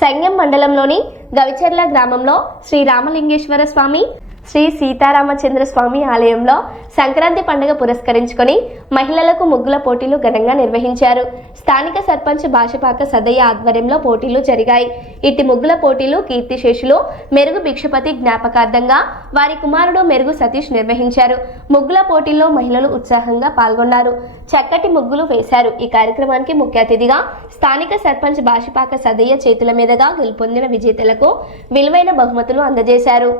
సంగెం మండలంలోని గవిచర్ల గ్రామంలో శ్రీ రామలింగేశ్వర స్వామి, శ్రీ సీతారామచంద్ర స్వామి ఆలయంలో సంక్రాంతి పండుగ పురస్కరించుకొని మహిళలకు ముగ్గుల పోటీలు ఘనంగా నిర్వహించారు. స్థానిక సర్పంచ్ భాషపాక సదయ్య ఆధ్వర్యంలో పోటీలు జరిగాయి. ఇట్టి ముగ్గుల పోటీలు కీర్తిశేషులు మెరుగు భిక్షపతి జ్ఞాపకార్థంగా వారి కుమారుడు మెరుగు సతీష్ నిర్వహించారు. ముగ్గుల పోటీల్లో మహిళలు ఉత్సాహంగా పాల్గొన్నారు. చక్కటి ముగ్గులు వేశారు. ఈ కార్యక్రమానికి ముఖ్య అతిథిగా స్థానిక సర్పంచ్ భాషపాక సదయ్య చేతుల మీదుగా గెలుపొందిన విజేతలకు విలువైన బహుమతులు అందజేశారు.